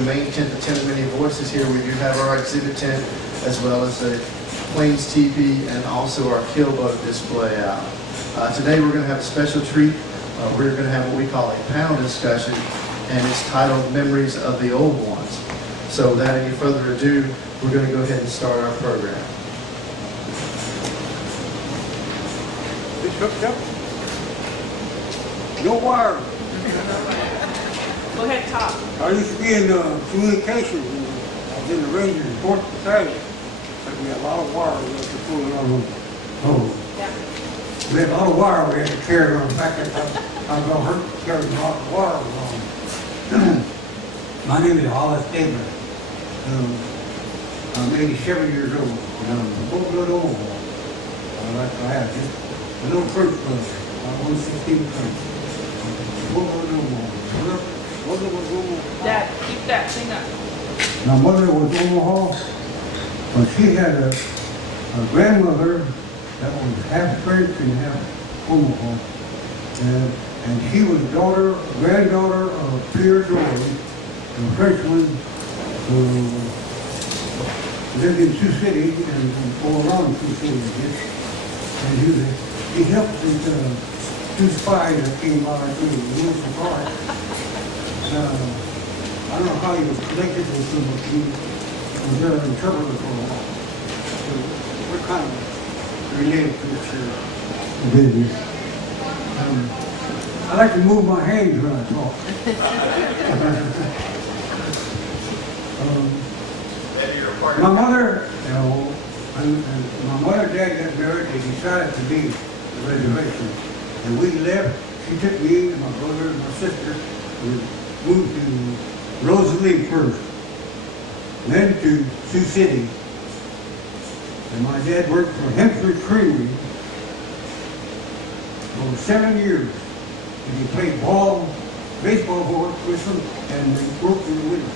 the main tent, the Tent of Many Voices here, we do have our exhibit tent, as well as a Plains teepee, and also our keelboat display out. Today we're going to have a special treat. We're going to have what we call a panel discussion, and it's titled Memories of the Old Ones. So without any further ado, we're going to go ahead and start our program. It's hooked up. No wire. Go ahead, talk. I used to be in communications. I was in the Rangers and 4th Battalion. But we had a lot of wire we had to pull it on. Oh. Yeah. We had a lot of wire we had to carry on back at I was going to hurt carrying a lot of wire along. My name is Hollis Gerber. I'm 87 years old. And I'm a full-blood Omaha. I have just a little French brother. I'm 116 French. Full-blood Omaha. Mother was Omaha. Dad, keep that thing up. My mother was Omaha, but she had a grandmother that was half French and half Omaha. And she was granddaughter of Pierre George, a Frenchman who lived in Sioux City and all around Sioux City. And he helped the two spies that came by through Lewis Clark. I don't know how he was connected with them, but he was their interpreter for a while. So we're kind of related to this business. I like to move my hands when I talk. My mother, and my mother and dad got married. They decided to leave the reservation, and we left. She took me, my brother, and my sister. We moved to Rosalie first, then to Sioux City. And my dad worked for Hempstead Creamery for 7 years. And he played baseball with them, and they worked in the winter.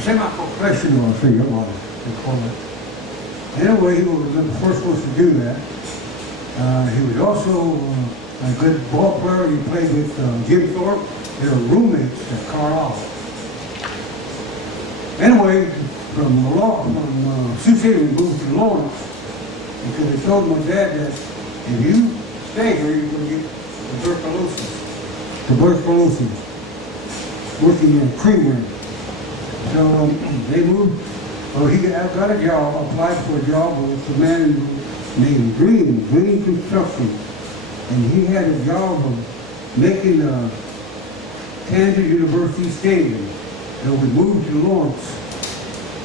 Semi-professional, I think it was, they call it. Anyway, he was the first one to do that. He was also a good ball player. He played with Jim Thorpe. They were roommates at Carlisle. Anyway, from Sioux City, we moved to Lawrence because they told my dad that if you stay here, you're going to get tuberculosis, working in a creamery. So they moved. Well, he got a job, applied for a job with a man named Green Construction. And he had a job of making a Kansas University Stadium. So we moved to Lawrence.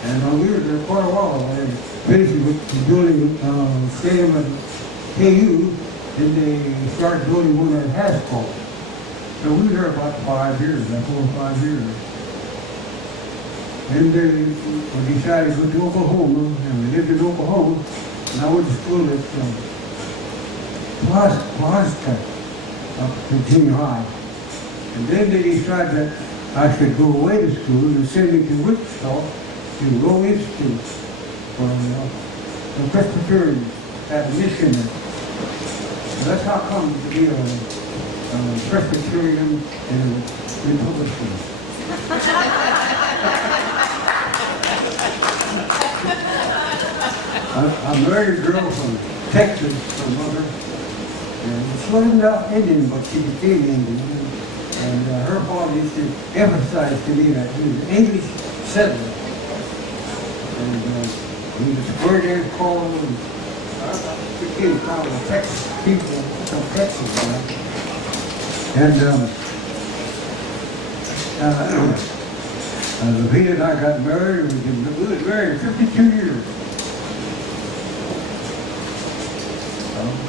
And we were there quite a while. And finished with building stadium at KU. Then they started building one at Haskell. So we were there about 5 years, about 4 or 5 years. And we decided to go to Oklahoma, and we lived in Oklahoma. And I went to school at Plaska, up to junior high. And then they decided that I should go away to school and send me to Wichita to Roe Institute for the Presbyterians at Michigan. So that's how come to be a Presbyterian and a Republican. I married a girl from Texas, her mother. And she wasn't Indian, but she became Indian. And her father used to emphasize to me that he was an English settler. And he was very, very cold. And I became kind of a Texas people from Texas. And Levita and I got married. We were married 52 years.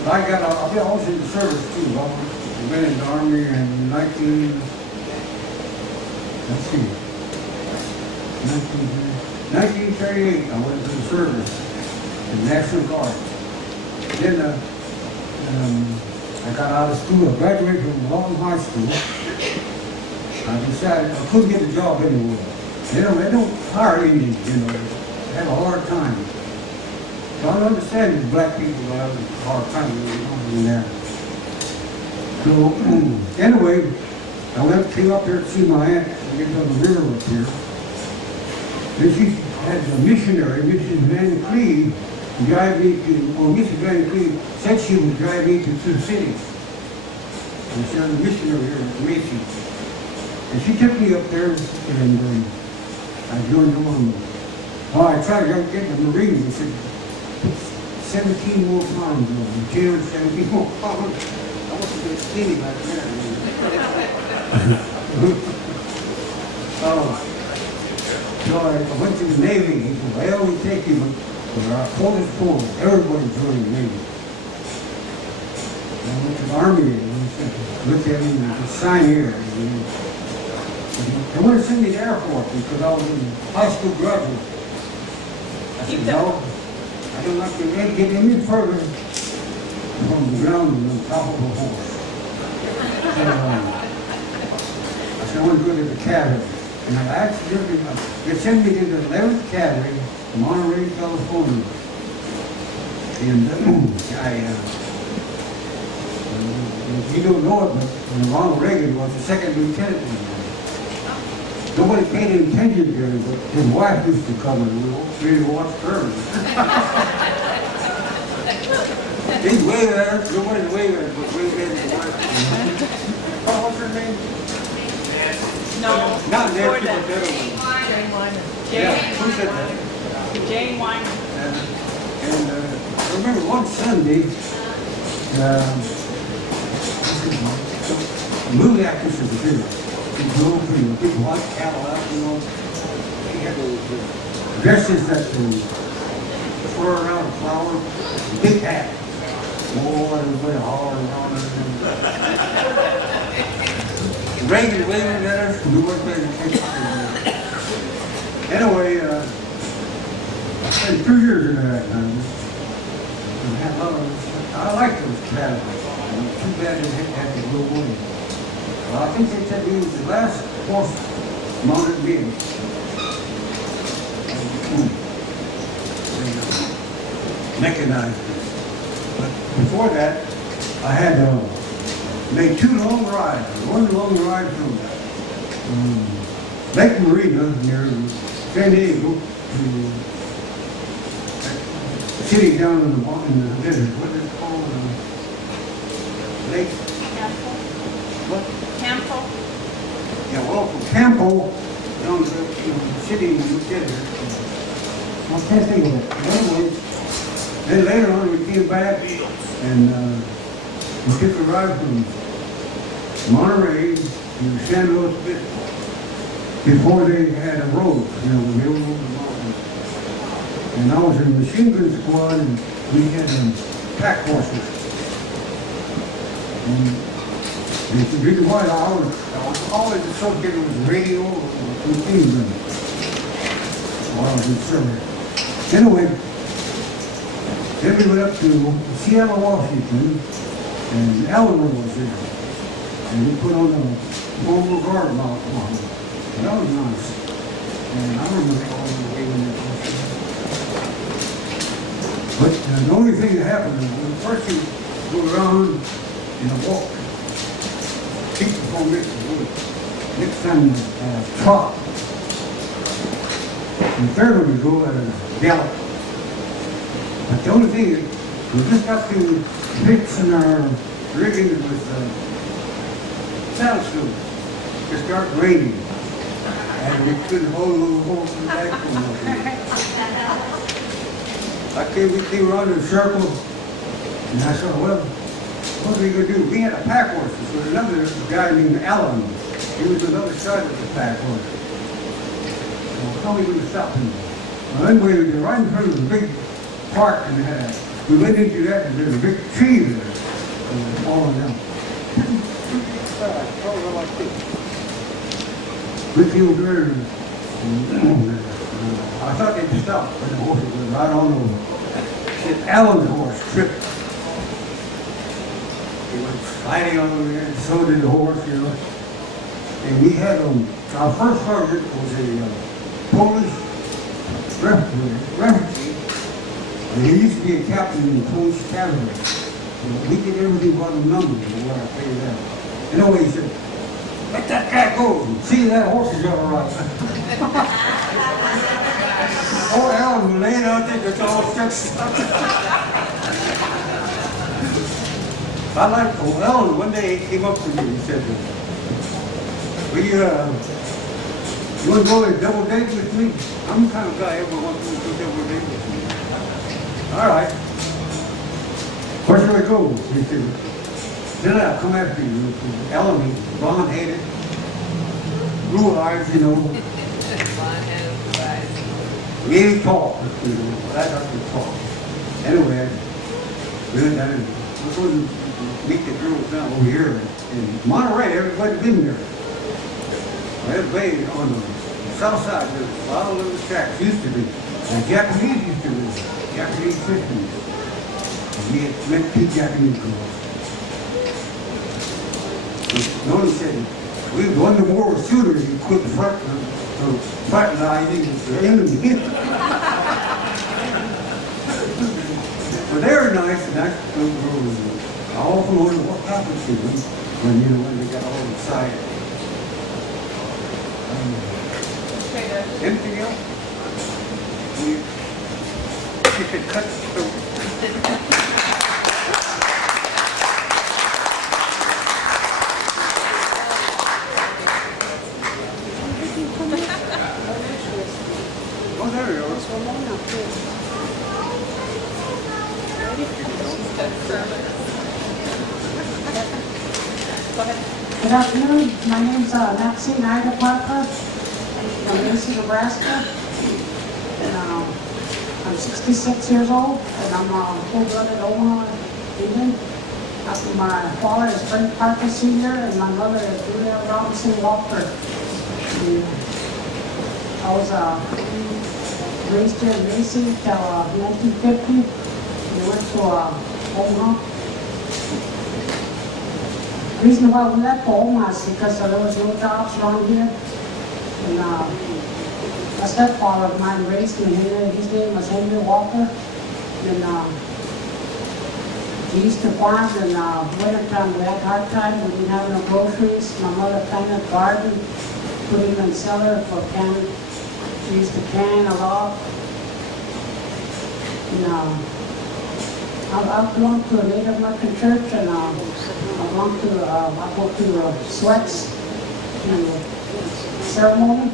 I've been also in the service too. I've been in the Army in 1938. I went to the service in the National Guard. Then I got out of school. I graduated from Lawton High School. I decided I couldn't get a job anywhere. They don't hire Indians, They have a hard time. So I understand that black people have a hard time in there. So anyway, came up here to see my aunt, I get on the river up here. Then she had a missionary, Mrs. Van Cleve, drive me to, or Mrs. Van Cleve said she would drive me to the city. And she had a missionary here at Mason. And she took me up there, and I joined the Army. Well, I tried to get the Marine, they said, 17 more pounds on, 10 or 17 more pounds. I wasn't that skinny back then. So I went to the Navy. He said, well, we take you, but our coldest force, everybody joined the Navy. And I went to the Army, and he said, look at me, and sign here. They wanted to send me to the Air Force because I was a high school graduate. I said, no, I don't like to get any further from the ground than on top of a horse. So, I said, I want to go to the cavalry. And I accidentally, they sent me to the 11th Cavalry, Monterey, California. And you don't know it, but Ronald Reagan was the second lieutenant. Nobody paid any attention to him, but his wife used to come and we really watched her. He's waving at her, nobody's waving at her, but waving at his wife. What's her name? No. Not before Nancy, that. but the other one. Jane Wyman. Yeah, who said that? Jane Wyman. And I remember one Sunday, the movie actress was here. She drove through a big white Cadillac, you know. She had those dresses that fur around a flower, big hat. Oh, everybody hollering on her. Reagan waving at us, we weren't paying attention. Anyway, I spent 2 years in that. I like those Cadillacs. Too bad they had to go away. Well, I think they said he was the last horse mounted being. Mechanized. But before that, I had made 2 long rides. One long ride from Lake Marina near San Diego to a city down in the desert. What is it called? Lake? What? Campo. Yeah, well, from Campo down to the city in the desert. I can't think of it. Anyway, then later on we came back and we took a ride from Monterey to San Luis Obispo before they had a road, you know, when they were over the mountains. And I was in the machine gun squad and we had pack horses. And the reason why I was always associated with radio or machine gun while I was in service. Anyway, then we went up to Seattle, Washington, and Eleanor was there. And we put on a mobile guard mount on it. That was nice. And I remember all the way when it was. But the only thing that happened was first you go around in a walk. Keep the formation. Next time trot. And the third one you go at a gallop. But the only thing is, we just got to fixing our rigging with saddle stools. It started raining. And we couldn't hold the horse in the back for nothing. We came around in a circle, and I said, well, what are we going to do? We had a pack horse. So another guy named Alan, he was on the other side of the pack horse. Well, how are we going to stop him? Well, anyway, we were right in front of the big park, and we went into that, and there's a big tree there, and falling down. We feel good. I thought they'd stop, but the horse was right on over. It's Alan's horse tripped. He went sliding on over there, and so did the horse, you know. And we had our first sergeant was a Polish refugee. And he used to be a captain in the Polish cavalry. So he did everything by the numbers, is what I figured out. Anyway, he said, let that guy go. See, that horse is all right. Poor Ellen was laying out there, just all stretched out. I like, oh, Ellen, one day he came up to me, he said, you want to go a double date with me? I'm the kind of guy ever wants to go double date with me. All right. Where should I go? He said, then I'll come after you. Ellen, blonde-headed, blue eyes, you know. Really tall, you know. I got to talk. Anyway, we went down and we're going to meet the girls down over here in Monterey. Everybody's been there. Everybody on the south side, there's a lot of little tracks used to be. And Japanese used to be. Japanese Christians. We had met two Japanese girls. Nolan said, we won the war sooner than you could fraternizing the enemy. But they were nice, and that's the girls. I often wonder what happened to them when they got all excited. Anything else? You could cut the... Oh, there you Good afternoon. My name's Maxine Parker from Mason, Nebraska. And I'm 66 years old, and I'm full-blooded Omaha Nation. My father is Frank Parker Sr., and my mother is Julia Robinson Walker. And I was raised here in Mason until 1950. We went to Omaha. The reason why we left Omaha is because there was no jobs around here. And my stepfather of mine raised me here. His name was Henry Walker. And he used to farm in wintertime. We had a hard time. We didn't have no groceries. My mother planted a garden, put him in the cellar for canning. She used to can a lot. And I belong to a Native American church, and I go to sweats and ceremony.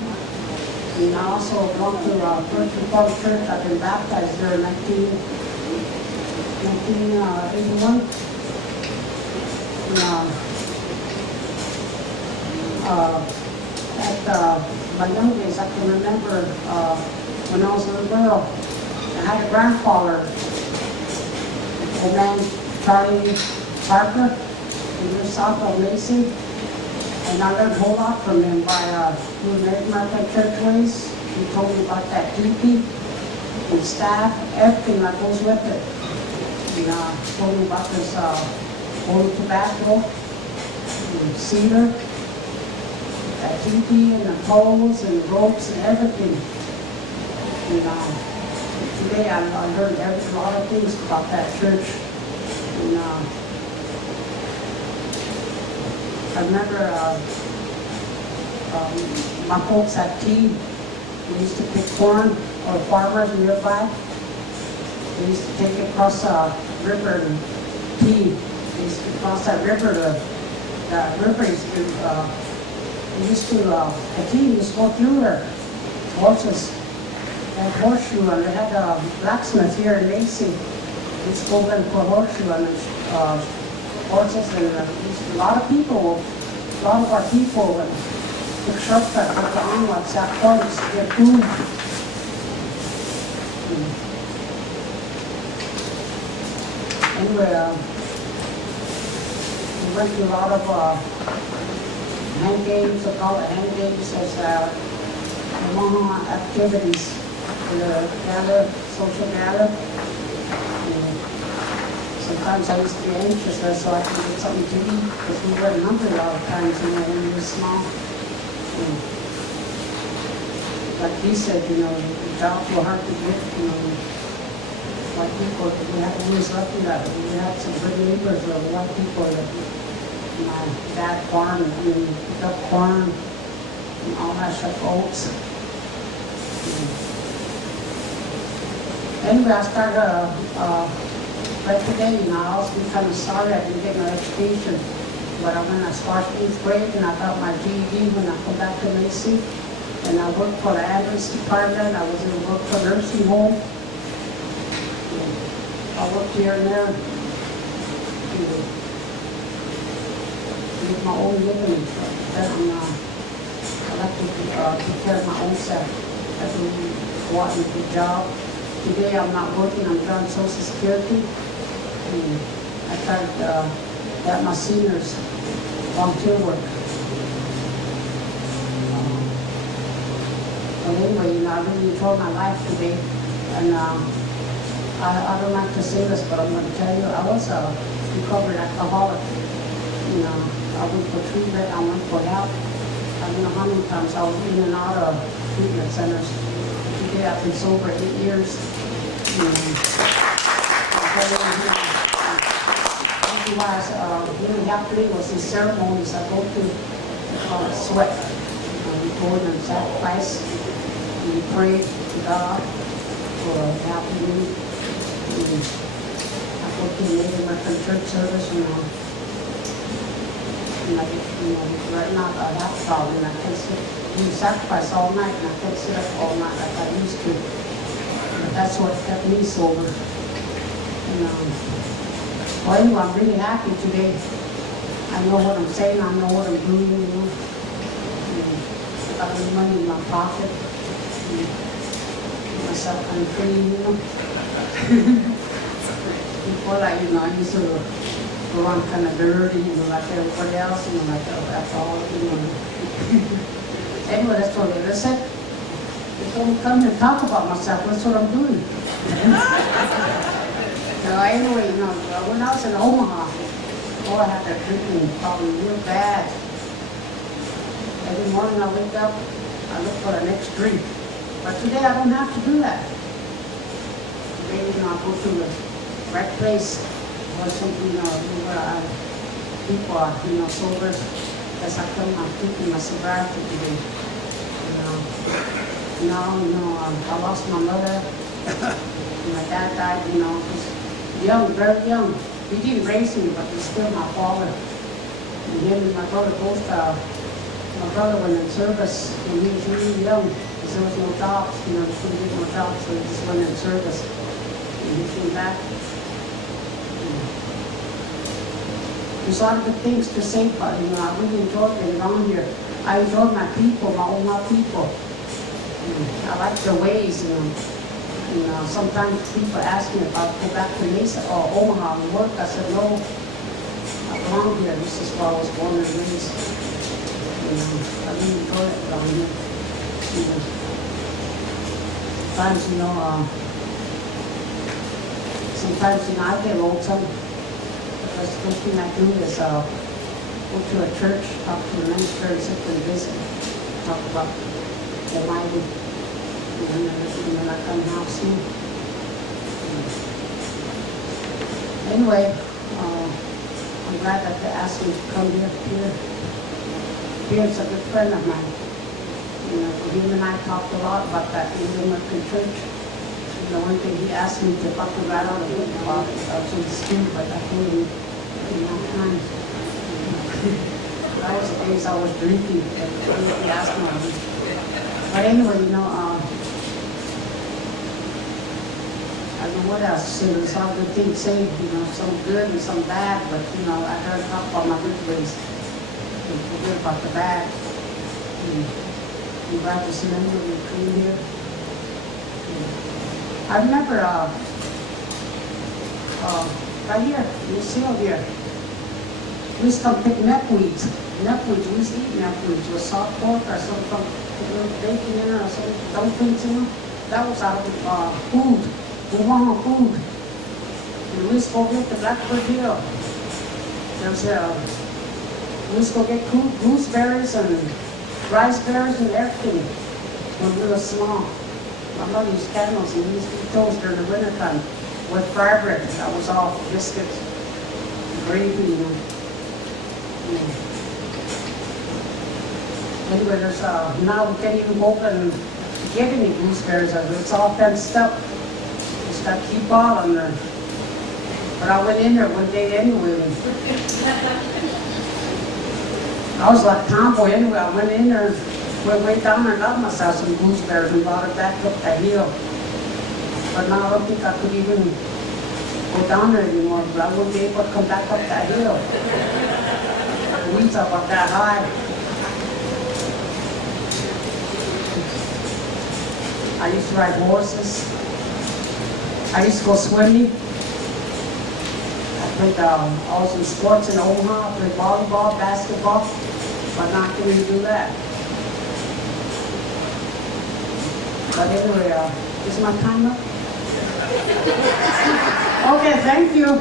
And I also belong to First Reformed Church. I've been baptized there in 1981. And, at my young days, I can remember when I was a little girl, I had a grandfather, old man Charlie Parker. He lived south of Mason, and I learned a whole lot from him by doing Native American church ways. He told me about that teepee and staff, everything that goes with it. And told me about this holy tobacco and cedar, that teepee and the poles and the ropes and everything. And today I learned a lot of things about that church. And I remember my folks had tea. We used to pick corn, or farmers nearby. They used to take it across a river and tea. They used to cross that river. The river the tea used to go through there. Horses and horseshoe, and they had a blacksmith here in Macy. We used to go there for horseshoe and horses, and a lot of our people took shortcuts with the onwards at points to get food. Anyway, we went to a lot of hand games. We call it hand games as Omaha activities. Social gather. Sometimes I used to be anxious so I could get something to eat, because we weren't hungry a lot of times when we were small. Like he said, the jobs were hard to get, like people, we was lucky that we had some good neighbors, or a lot of people that my dad farmed, picked up corn and all that stuff, oats. Anyway, I started, but today, I was kind of sorry I didn't get no education. But when I started 8th grade and I got my GED when I come back to Macy, and I worked for the ambulance department, I was going to work for nursing home. I worked here and there. With my own living, I like to take care of my own self. I do go out and get a job. Today I'm not working, I'm drawing Social Security. And I tried got my seniors volunteer work. But anyway, I really enjoyed my life today. And I don't like to say this, but I'm going to tell you, I was a recovered alcoholic. I went for treatment, I went for help. I don't know how many times I was in and out of treatment centers. Today I've been sober 8 years. Really happening was in ceremonies. I go to sweat. We go in and sacrifice. We pray to God for happening. I go to the Native American church service, and I get, right now I have a problem, and I can sit, we sacrifice all night, and I can't sit up all night like I used to. But that's what kept me sober. Well, anyway, I'm really happy today. I know what I'm saying, I know what I'm doing, I got the money in my pocket. Myself kind of clean, Before, I used to go around kind of dirty, like everybody else, like that's all, Anyway, that's what it is. Just don't come and talk about myself, that's what I'm doing. Anyway, when I was in Omaha, I had that drinking problem real bad. Every morning I wake up, I look for the next drink. But today I don't have to do that. Today, I go to the right place or something, where people are, sober. As I come, I'm taking my sobriety today. I lost my mother. My dad died, he's young, very young. He didn't raise me, but he's still my father. And him and my brother both, my brother went in service when he was really young, because there was no jobs, he couldn't get no jobs, so he just went in service. And he came back. There's a lot of good things to say, but I really enjoyed being around here. I enjoy my people, my Omaha people. I like their ways, sometimes people ask me if I'll go back to Mesa or Omaha and work. I said, no, I belong here. This is where I was born and raised. I really enjoy it down here. Sometimes, I get lonesome. The first thing I do is go to a church, talk to the minister, and sit and visit, talk about the Bible. And then I come out soon. Anyway, I'm glad that they asked me to come here. Pierre's a good friend of mine. Him and I talked a lot about that in the American church. One thing he asked me to talk about all the book about it. I was in school, but I told him in my time. That was the days I was drinking. He asked me. But anyway, I don't know what else to say. There's all good things say, some good and some bad, but I gotta talk about my good ways and forget about the bad. I'm glad to see everybody clean here. I remember right here, you see over here, we used to come pick neckweeds. Neckweeds, we used to eat neckweeds with salt pork or some bacon in it or some dumplings in it. That was out of food. Omaha food. And we used to go get the Blackbird Hill. We used to go get gooseberries and riceberries and everything when we were small. My mother used candles and we used to eat those during the wintertime with fry bread. That was all biscuits, gravy, Anyway, there's, now we can't even go and get any gooseberries. It's all fenced up. Just got to keep on there. But I went in there one day anyway. I was like a tomboy anyway. I went in there, went way down there and got myself some gooseberries and brought it back up the hill. But now I don't think I could even go down there anymore. But I wouldn't be able to come back up that hill. The weeds are about that high. I used to ride horses. I used to go swimming. I was in sports in Omaha. I played volleyball, basketball, but now I can't even do that. But anyway, is my time up? Okay, thank you.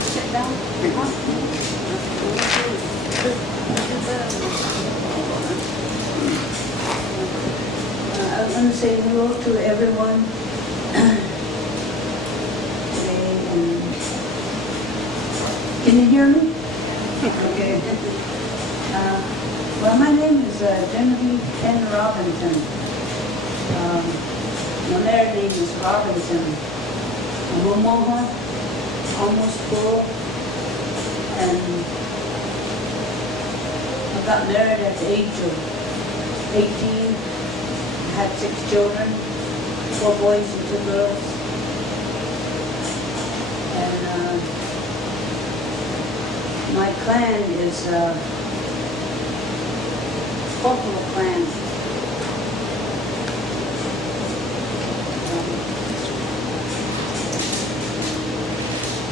Sit down. I want to say hello to everyone. Can you hear me? Okay. Well, my name is Genevieve N. Robinson. My married name is Robinson. I'm Omaha, almost full, and I got married at the age of 18. I had 6 children, 4 boys and 2 girls. And my clan is Buffalo clan.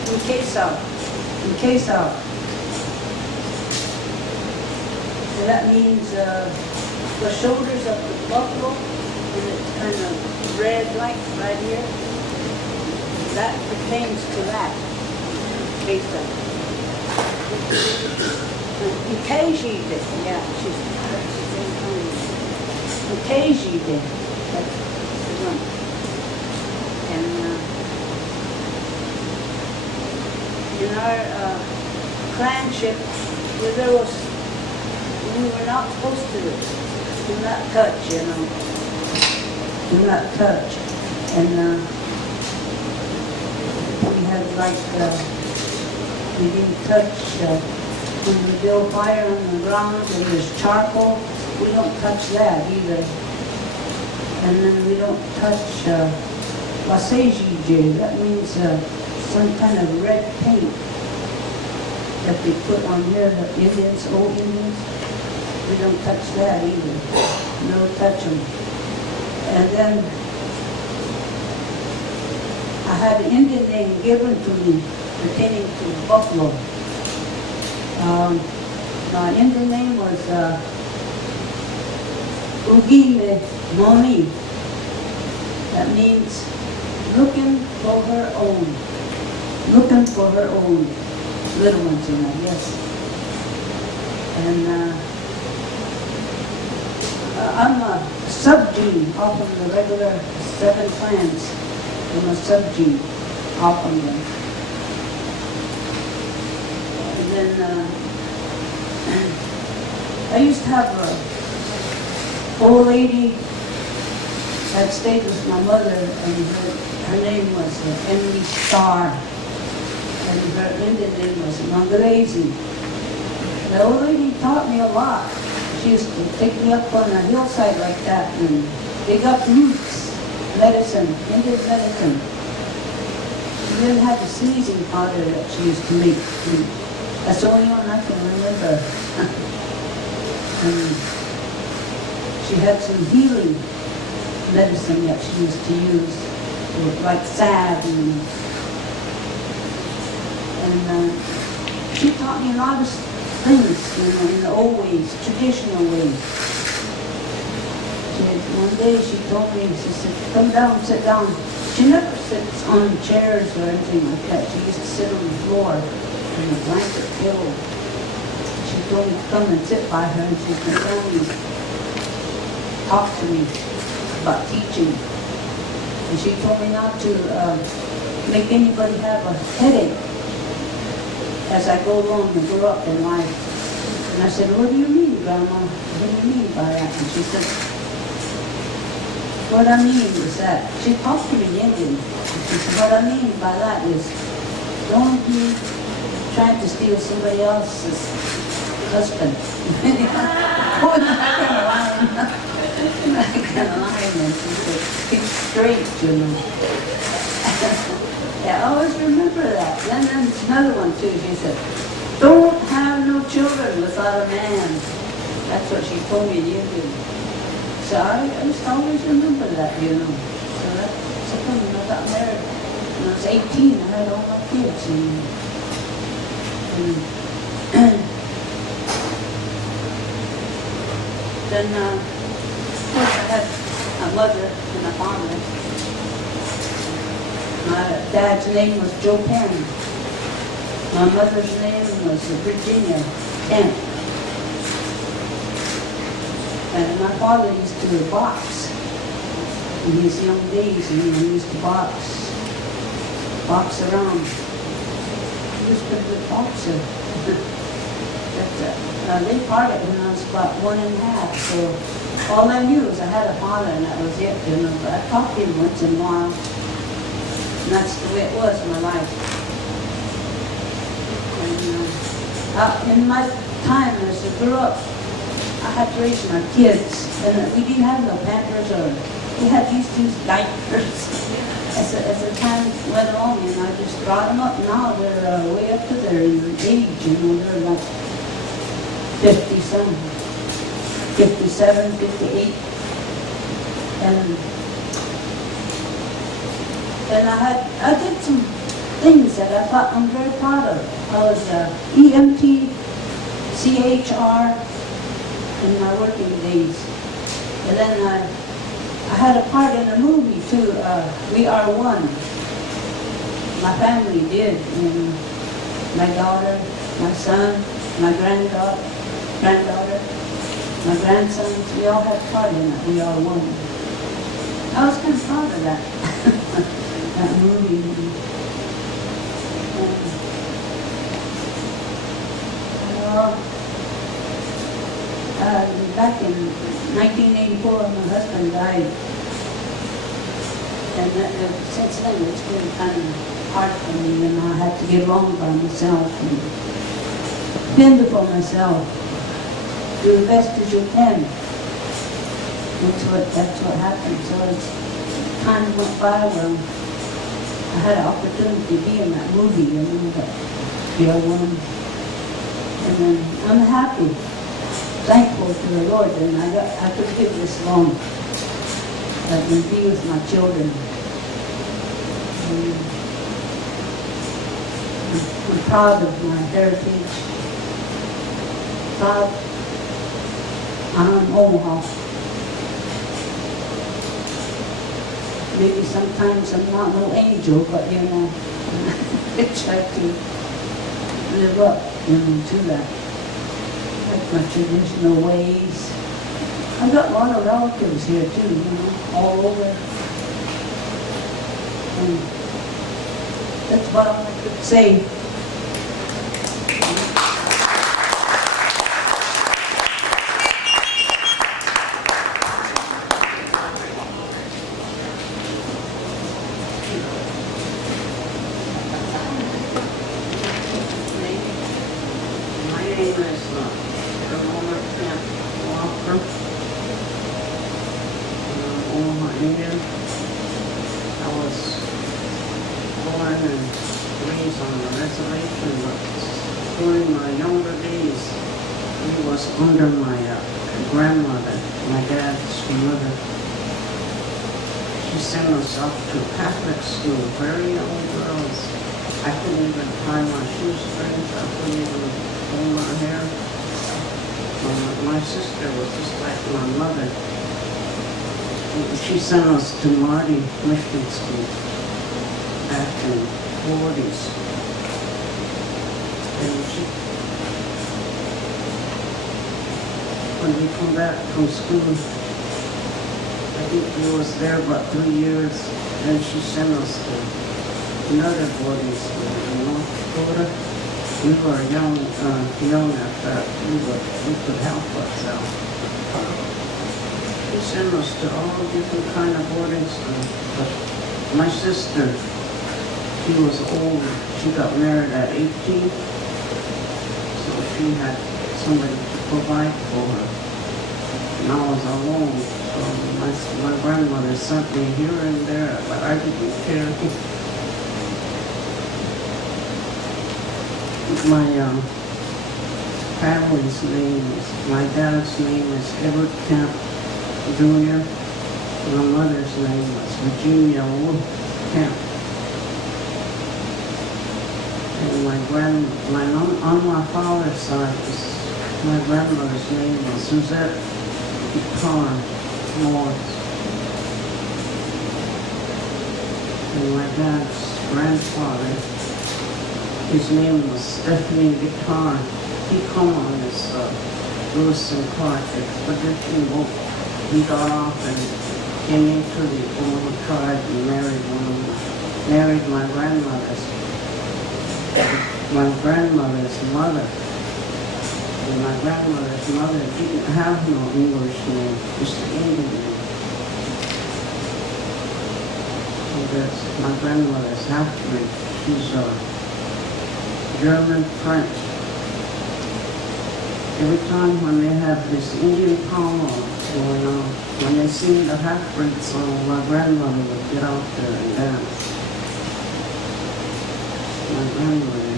In Queso. So that means the shoulders of the buffalo, and it's kind of red like right here. That pertains to that. Queso. Occasionally, yeah, she's the same kind. Occasionally, that's the one. And in our clanship, we were not supposed to do not touch, you know. Do not touch. And we had like, we didn't touch, when we build fire on the ground and there's charcoal, we don't touch that either. And then we don't touch reservation. That means some kind of red paint that they put on here, the Indians, old Indians. We don't touch that either. No touch them. And then I had an Indian name given to me pertaining to buffalo. My Indian name was Ugime Moni. That means looking for her own. Looking for her own. Little ones, you know, yes. And I'm a sub-gene off of the regular 7 clans. I'm a sub-gene off of them. And then I used to have a old lady that stayed with my mother, and her name was Emily Starr, and her Indian name was Mangalese. The old lady taught me a lot. She used to take me up on a hillside like that and dig up roots, medicine, Indian medicine. She then had the sneezing powder that she used to make. That's the only one I can remember. And she had some healing medicine that she used to use, like salve and she taught me a lot of things, you know, in the old ways, traditional ways. One day she told me, she said, come down, sit down. She never sits on chairs or anything like that. She used to sit on the floor. in a blanket pillow. She told me to come and sit by her, and she could only talk to me about teaching. And she told me not to make anybody have a headache as I go along and grow up in life. And I said, what do you mean, Grandma? What do you mean by that? And she said, what I mean is that, she talked to me in Indian. She said, what I mean by that is, don't be trying to steal somebody else's husband. Going back in line. Back in line, and she said, keep straight, you know. Yeah, I always remember that. Then there's another one too. She said, don't have no children without a man. That's what she told me in Indian. So I just always remember that, you know. So that's when I got married. When I was 18, I had all my kids. And then, of course, I had a mother and a father. My dad's name was Joe Penn. My mother's name was Virginia Penn. And my father used to box in his young days, and he used to box around. He was a good boxer. They parted when I was about 1 and a half, so all I knew was I had a father, and that was it, you know. But I talked to him once in a while, and that's the way it was in my life. And in my time as I grew up, I had to raise my kids, and we didn't have no Pampers, or we had used to use diapers. As the time went along, and I just brought them up. Now they're way up to their age, you know, they're like 50-some, 57, 58. And I did some things that I thought I'm very proud of. I was EMT, CHR, in my working days. And then I had a part in a movie too, We Are One. My family did. And my daughter, my son, my granddaughter, my grandsons, we all had part in it. We Are One. I was kind of proud of that, that movie. Back in 1984, my husband died. And since then, it's been kind of hard for me, and I had to get along by myself and fend for myself. Do the best as you can. That's what happened. So as time went by, well, I had an opportunity to be in that movie, you know, that real one. And then I'm happy, thankful to the Lord, and I could live this long. I can be with my children. I'm proud of my heritage. Proud. I'm Omaha. Maybe sometimes I'm not no angel, but you know, I try to live up, you know, to that. Like my traditional ways. I've got a lot of relatives here too, you know, all over. And that's what I could say. Omaha Nation. I was born and raised on the reservation, but during my younger days, he was under my grandmother, my dad's mother. She sent us off to Catholic school, very young girls. I couldn't even tie my shoestrings, I couldn't even hold my hair. My sister was just like my mother. She sent us to Marty Mission School back in the 40s. And when we come back from school, I think we was there about 3 years, and she sent us to another boarding school in North Dakota. We were young at that. We could help ourselves. She sent us to all different kind of boarding schools. But my sister, she was older. She got married at 18, so she had somebody to provide for her. And I was alone, so my grandmother sent me here and there, but I didn't care. My family's name is, my dad's name is Edward Camp Jr. My mother's name was Virginia Wolf Camp. And on my father's side, my grandmother's name was Suzette Guitar Morris. And my dad's grandfather, his name was Stephanie Guitar. He come on this Lewis Clark expedition boat. He got off and came into the Omaha tribe and married my grandmother's mother. And my grandmother's mother didn't have no English name, just an Indian name. So that's my grandmother's half-breed. She's German, French. Every time when they have this Indian powwow going on, when they sing the half-breed song, my grandmother would get out there and dance. My grandmother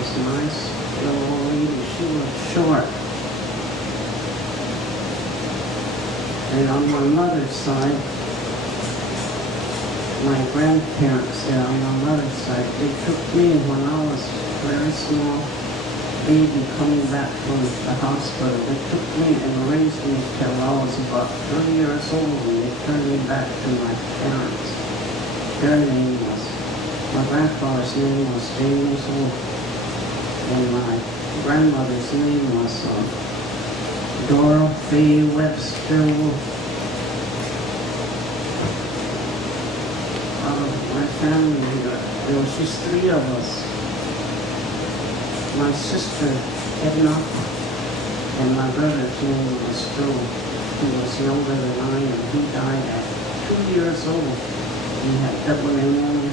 was a nice little old lady. She was short. And on my mother's side, my grandparents there on my mother's side, they took me when I was very small baby coming back from the hospital. They took me and raised me till I was about 3 years old, and they turned me back to my parents. Their name was, my grandfather's name was James Wolf, and my grandmother's name was Dora Faye Webster Wolf. Out of my family, there was just 3 of us. My sister, Edna, and my brother's name was Phil. He was younger than I am. He died at 2 years old. He had double pneumonia.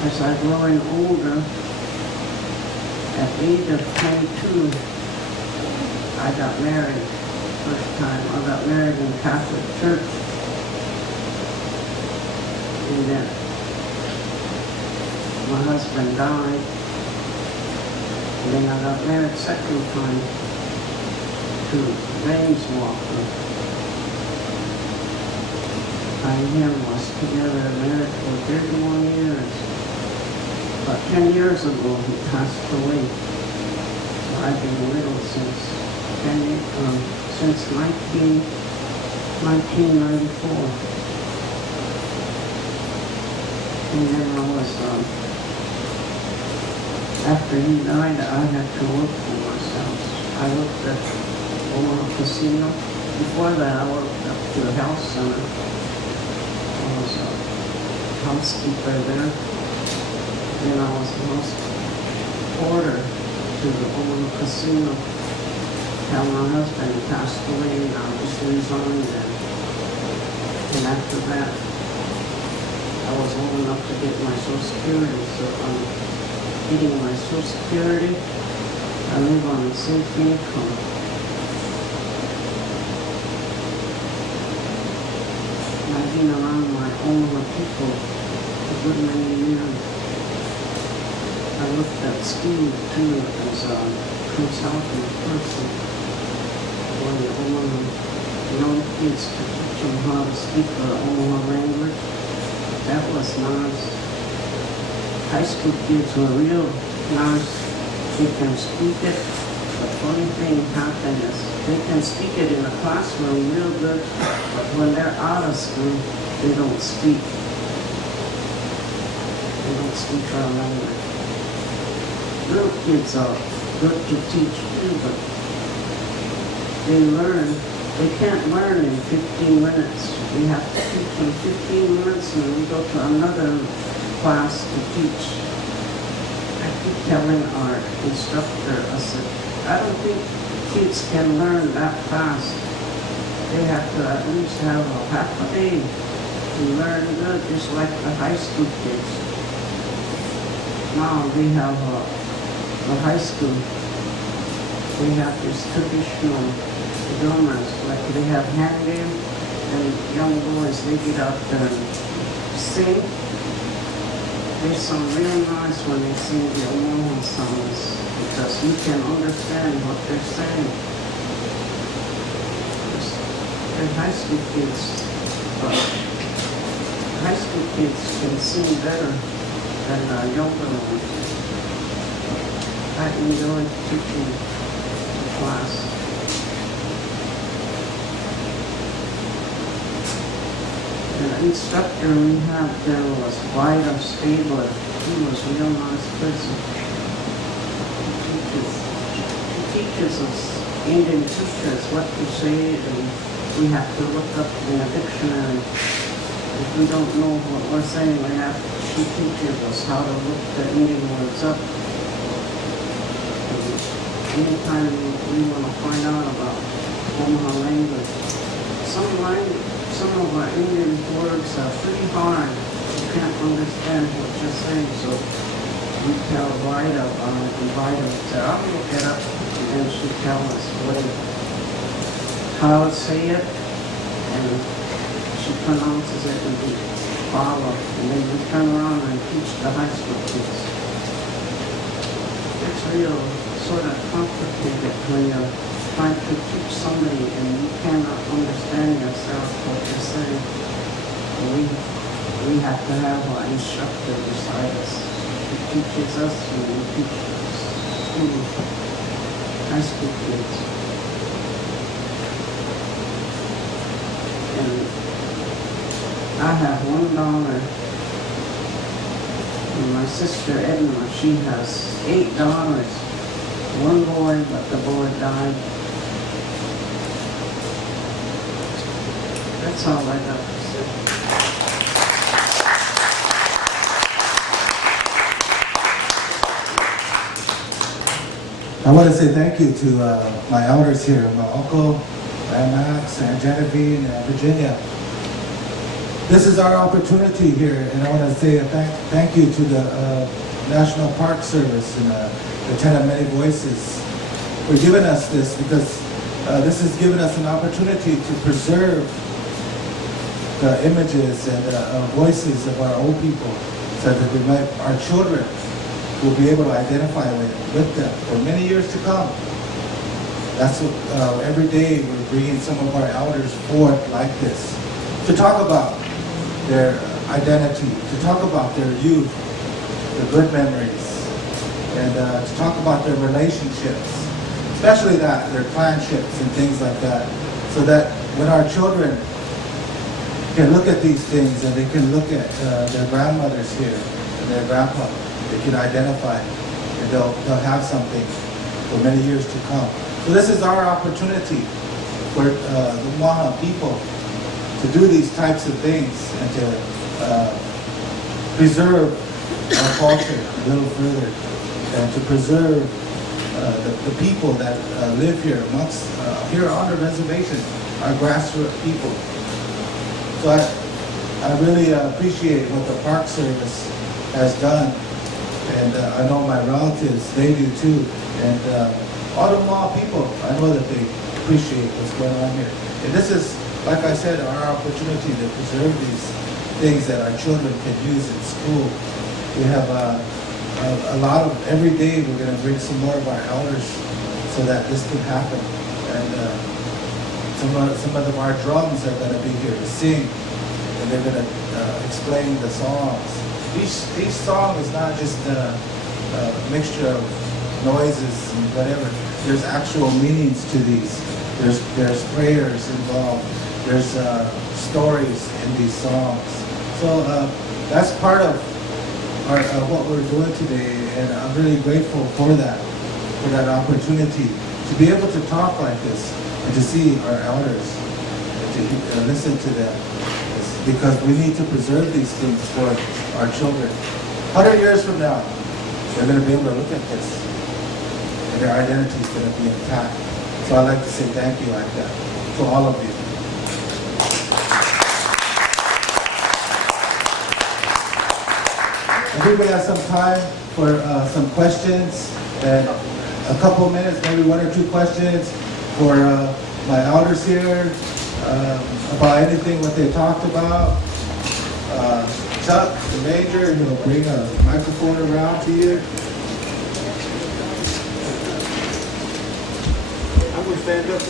As I growing older, at the age of 22, I got married. First time I got married in Catholic Church. And then my husband died. And then I got married second time to James Walker. I and him was together married for 31 years. About 10 years ago he passed away. So I've been with him since 1994. And then I was, after he died, I had to work for myself. I worked at Omaha Casino. Before that, I worked up to the health center. I was a housekeeper there. Then I was a house porter to the Omaha Casino. Now my husband passed away and I just resigned there. And after that, I was old enough to get my Social Security, so I'm getting my Social Security. I live on a safe income. I've been around my Omaha people a good many years. I looked at school too as a consultant person for the Omaha young kids to teach them how to speak the Omaha language. That was nice. High school kids were real nice. They can speak it, but funny thing happened is they can speak it in the classroom real good, but when they're out of school, they don't speak. They don't speak our language. Little kids are good to teach too, but they can't learn in 15 minutes. We have to teach them 15 minutes and we go to another class to teach. I keep telling our instructor, I said, I don't think kids can learn that fast. They have to at least have a half a day to learn good, just like the high school kids. Now they have the high school, they have this traditional drummers, like they have hand game, and young boys, they get out there and sing. They sound real nice when they sing the Omaha songs, because you can understand what they're saying. They're high school kids, but high school kids can sing better than the younger ones. I enjoy teaching the class. The instructor we had there was Vida Stabler. He was a real nice person. He teaches us, Indian teachers, what to say, and we have to look up in a dictionary. If we don't know what we're saying, she teaches us how to look the Indian words up. Anytime we want to find out about Omaha language, some of our Indian words are pretty hard. You can't understand what you're saying, so we tell Vida about it, and Vida said, I'll look it up, and then she tell us how to say it, and she pronounces it and we follow, and then we turn around and teach the high school kids. It's real sort of complicated when you're trying to teach somebody and you cannot understand yourself what you're saying. We have to have our instructor beside us. He teaches us and we teach high school kids. And I have one daughter, and my sister Edna, she has 8 daughters. One boy, but the boy died. That's all I got to say. I want to say thank you to my elders here, my uncle, Aunt Max, Aunt Genevieve, and Virginia. This is our opportunity here, and I want to say a thank you to the National Park Service and Lieutenant Many Voices for giving us this, because this has given us an opportunity to preserve the images and voices of our old people, so that our children will be able to identify with them for many years to come. That's what every day we're bringing some of our elders forth like this, to talk about their identity, to talk about their youth, their good memories, and to talk about their relationships, especially their clanships and things like that, so that when our children can look at these things and they can look at their grandmothers here and their grandpa, they can identify, and they'll have something for many years to come. So this is our opportunity for the Omaha people to do these types of things and to preserve our culture a little further, and to preserve the people that live here here on the reservation, our grassroots people. So I really appreciate what the Park Service has done, and I know my relatives, they do too, and all the Omaha people, I know that they appreciate what's going on here. And this is, like I said, our opportunity to preserve these things that our children can use in school. We have a lot of, every day we're going to bring some more of our elders so that this can happen. And some of our drums are going to be here to sing, and they're going to explain the songs. Each song is not just a mixture of noises and whatever. there's actual meanings to these. There's prayers involved. There's stories in these songs. So that's part of what we're doing today, and I'm really grateful for that opportunity to be able to talk like this and to see our elders and to listen to them. It's because we need to preserve these things for our children. 100 years from now, they're going to be able to look at this, and their identity is going to be intact. So I'd like to say thank you like that to all of you. I think we have some time for some questions, and a couple minutes, maybe 1 or 2 questions for my elders here about anything what they talked about. Chuck, the major, he'll bring a microphone around to you. I'm gonna stand up.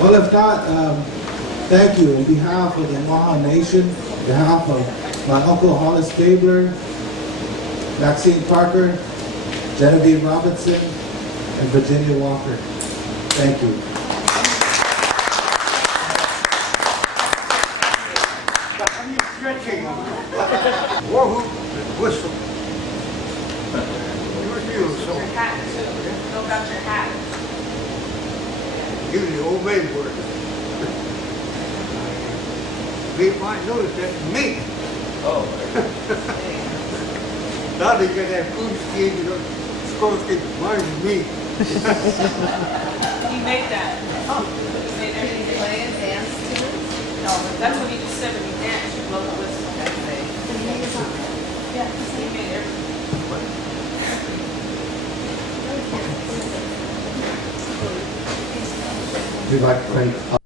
Well, if not, thank you. On behalf of the Omaha Nation, on behalf of my uncle Hollis Gerber, Maxine Parker, Genevieve Robinson, and Virginia Walker. Thank you. I'm stretching. War whoop, whistle. You refuse, so Your hat. Know about your hat. usually old maid work. People might notice that's me. Oh. Now they got that food skin, you know, squirrel skin, mine's me. He made that. Oh. He made everything. Play and dance to it? No, but that's what he just said when you dance, you blow the whistle. Yeah, he made everything. We'd like to thank